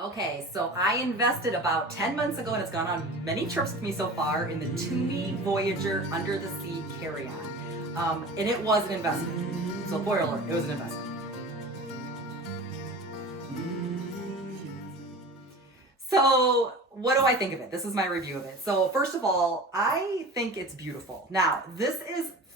Okay, so I invested about 10 months ago and it's gone on many trips with me so far in the Tumi Voyager under the sea carry-on. And it was an investment. So spoiler alert, it was an investment. So what do I think of it? This is my review of it. So first of all, I think it's beautiful. Now,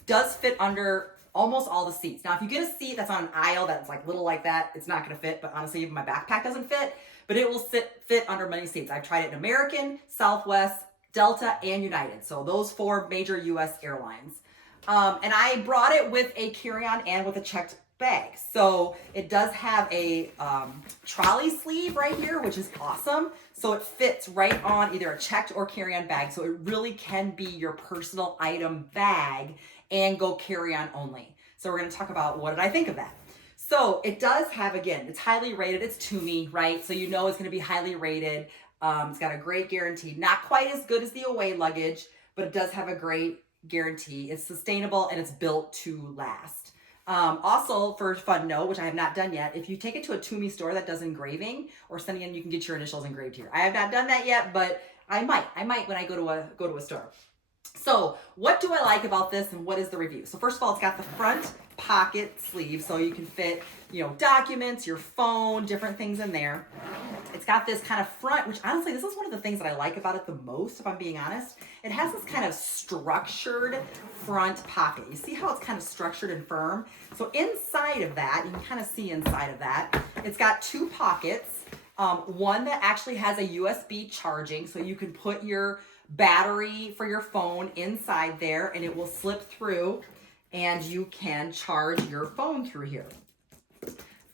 does fit under almost all the seats. Now, if you get a seat that's on an aisle that's like little like that, it's not gonna fit, but honestly, even my backpack doesn't fit, but it will fit under many seats. I've tried it in American, Southwest, Delta, and United. So those four major US airlines. And I brought it with a carry-on and with a checked bag. So it does have a trolley sleeve right here, which is awesome. So it fits right on either a checked or carry-on bag. So it really can be your personal item bag and go carry-on only. So we're gonna talk about what did I think of that. So it does have, again, it's highly rated. It's Tumi, right? So you know it's gonna be highly rated. It's got a great guarantee. Not quite as good as the away luggage, but it does have a great guarantee. It's sustainable and it's built to last. Also, for a fun note, which I have not done yet, if you take it to a Tumi store that does engraving or sending in, you can get your initials engraved here. I have not done that yet, but I might when I go to a store. So what do I like about this and what is the review? So first of all, it's got the front pocket sleeve so you can fit, documents, your phone, different things in there. It's got this kind of front, which honestly, this is one of the things that I like about it the most, if I'm being honest. It has this kind of structured front pocket. You see how it's kind of structured and firm? So inside of that, you can kind of see inside of that, it's got two pockets. One that actually has a USB charging, so you can put your battery for your phone inside there and it will slip through and you can charge your phone through here.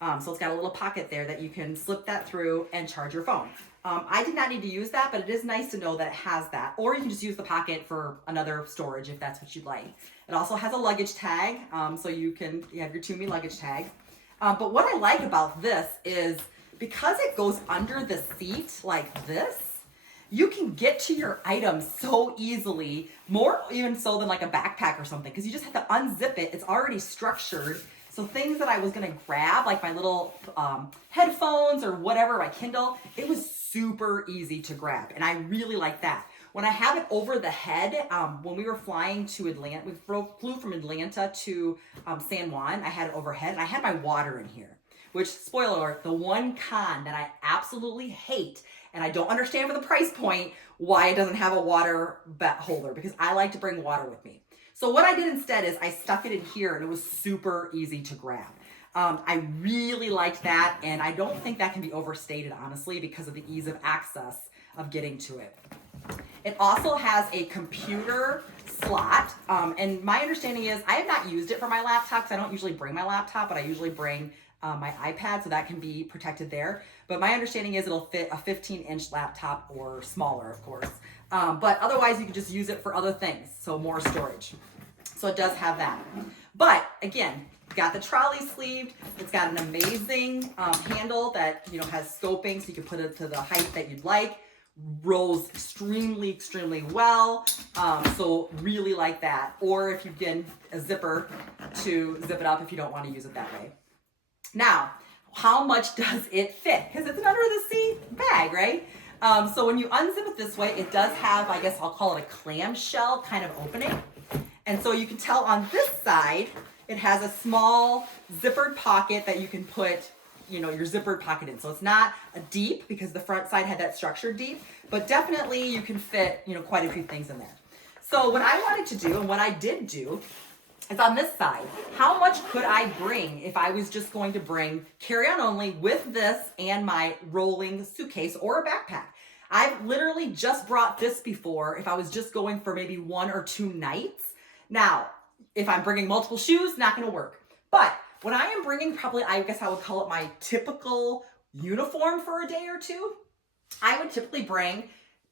So it's got a little pocket there that you can slip that through and charge your phone. I did not need to use that, but it is nice to know that it has that. Or you can just use the pocket for another storage if that's what you'd like. It also has a luggage tag, so you have your Tumi luggage tag. But what I like about this is because it goes under the seat like this, you can get to your items so easily, more even so than like a backpack or something, because you just have to unzip it. It's already structured. So things that I was gonna grab, like my little headphones or whatever, my Kindle, it was super easy to grab. And I really like that. When I have it over the head, when we were flying to Atlanta, we flew from Atlanta to San Juan, I had it overhead and I had my water in here. Which, spoiler alert, the one con that I absolutely hate, and I don't understand for the price point why it doesn't have a water holder, because I like to bring water with me. So what I did instead is I stuck it in here and it was super easy to grab. I really liked that, and I don't think that can be overstated, honestly, because of the ease of access of getting to it. It also has a computer slot, and my understanding is I have not used it for my laptop because I don't usually bring my laptop, but I usually bring my iPad, so that can be protected there. But my understanding is it'll fit a 15-inch laptop or smaller, of course. But otherwise, you can just use it for other things, so more storage. So it does have that. But again, got the trolley sleeved. It's got an amazing handle that has scoping, so you can put it to the height that you'd like. Rolls extremely, extremely well. So really like that. Or if you get a zipper to zip it up if you don't want to use it that way. Now, how much does it fit? Because it's an under the seat bag, right? So when you unzip it this way, it does have, I guess I'll call it a clamshell kind of opening. And so you can tell on this side, it has a small zippered pocket that you can put, your zippered pocket in. So it's not a deep, because the front side had that structured deep, but definitely you can fit, quite a few things in there. So what I wanted to do, and what I did do, is on this side, how much could I bring if I was just going to bring carry-on only with this and my rolling suitcase or a backpack? I've literally just brought this before if I was just going for maybe 1 or 2 nights. Now, if I'm bringing multiple shoes, not gonna work. But when I am bringing probably, I guess I would call it my typical uniform for a day or two, I would typically bring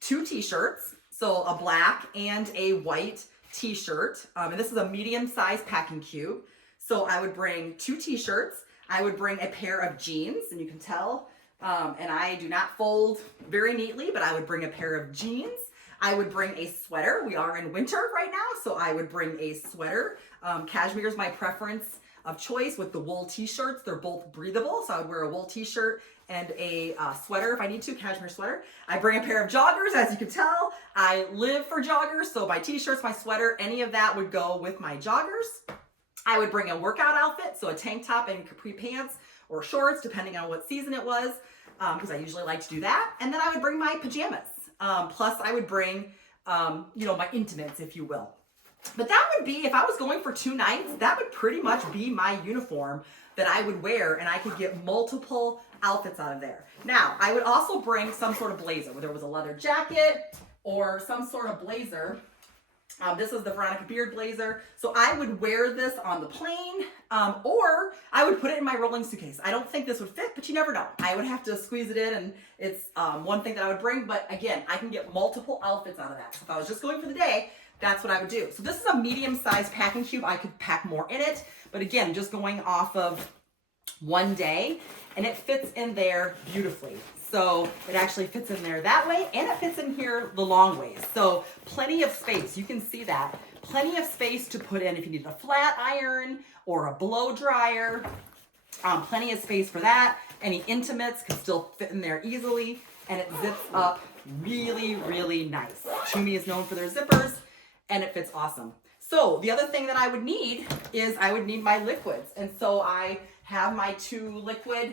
2 t-shirts, so a black and a white t-shirt, and this is a medium-sized packing cube. So I would bring 2 t-shirts, I would bring a pair of jeans, and you can tell, and I do not fold very neatly, but I would bring a pair of jeans. I would bring a sweater. We are in winter right now, so I would bring a sweater. Cashmere is my preference of choice with the wool t-shirts. They're both breathable, so I would wear a wool t-shirt and a sweater if I need to, cashmere sweater. I bring a pair of joggers, as you can tell. I live for joggers, so my t-shirts, my sweater, any of that would go with my joggers. I would bring a workout outfit, so a tank top and capri pants or shorts, depending on what season it was, because I usually like to do that. And then I would bring my pajamas. Plus I would bring, you know, my intimates, if you will. But that would be, if I was going for 2 nights, that would pretty much be my uniform that I would wear, and I could get multiple outfits out of there. Now, I would also bring some sort of blazer, whether it was a leather jacket or some sort of blazer. This is the Veronica Beard blazer. So I would wear this on the plane, or I would put it in my rolling suitcase. I don't think this would fit, but you never know. I would have to squeeze it in, and it's one thing that I would bring. But again, I can get multiple outfits out of that. So if I was just going for the day, that's what I would do. So this is a medium-sized packing cube. I could pack more in it, but again, just going off of one day, and it fits in there beautifully. So it actually fits in there that way, and it fits in here the long ways. So plenty of space. You can see that. Plenty of space to put in if you need a flat iron or a blow dryer. Plenty of space for that. Any intimates can still fit in there easily, and it zips up really, really nice. Tumi is known for their zippers, and it fits awesome. So the other thing that I would need is I would need my liquids. And so I have my 2 liquid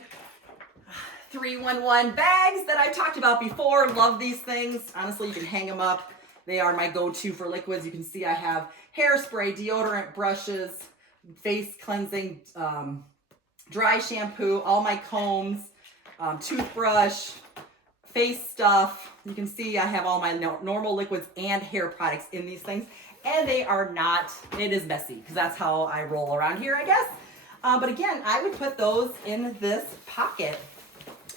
311 bags that I've talked about before. Love these things. Honestly, you can hang them up. They are my go-to for liquids. You can see I have hairspray, deodorant, brushes, face cleansing, dry shampoo, all my combs, toothbrush, face stuff. You can see I have all my normal liquids and hair products in these things. And they are not, it is messy because that's how I roll around here, I guess. But again, I would put those in this pocket,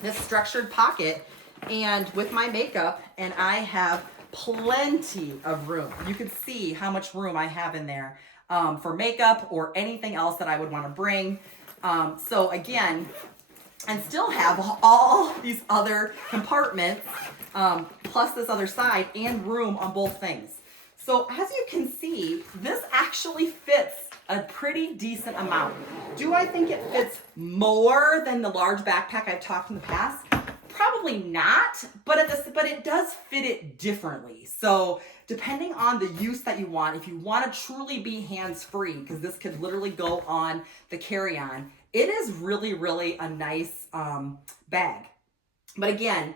this structured pocket, and with my makeup, and I have plenty of room. You can see how much room I have in there for makeup or anything else that I would want to bring. So again, and still have all these other compartments, plus this other side, and room on both things. So as you can see, this actually fits a pretty decent amount. Do I think it fits more than the large backpack I've talked in the past? Probably not, but it does fit it differently. So depending on the use that you want, if you want to truly be hands-free, because this could literally go on the carry-on, it is really, really a nice bag. But again,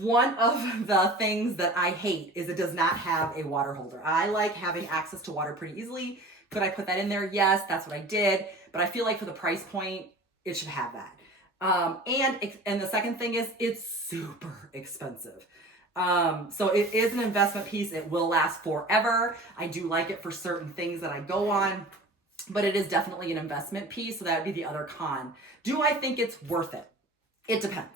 one of the things that I hate is it does not have a water holder. I like having access to water pretty easily. Could I put that in there? Yes, that's what I did. But I feel like for the price point, it should have that. And the second thing is it's super expensive. So it is an investment piece. It will last forever. I do like it for certain things that I go on, but it is definitely an investment piece. So that would be the other con. Do I think it's worth it? It depends.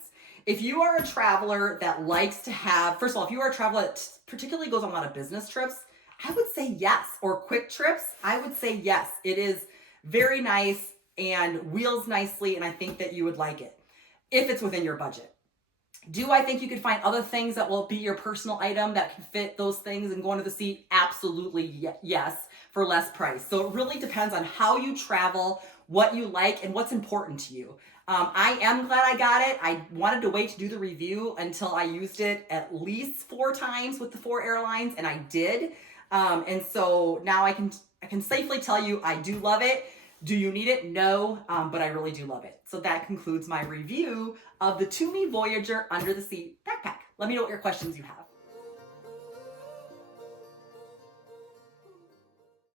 If you are a traveler that likes to have, first of all, if you are a traveler that particularly goes on a lot of business trips, I would say yes. Or quick trips, I would say yes. It is very nice and wheels nicely, and I think that you would like it if it's within your budget. Do I think you could find other things that will be your personal item that can fit those things and go under the seat? Absolutely yes, for less price. So it really depends on how you travel, what you like, and what's important to you. I am glad I got it. I wanted to wait to do the review until I used it at least 4 times with the 4 airlines, and I did. And so now I can safely tell you I do love it. Do you need it? No, but I really do love it. So that concludes my review of the Tumi Voyager Under the Seat backpack. Let me know what your questions you have.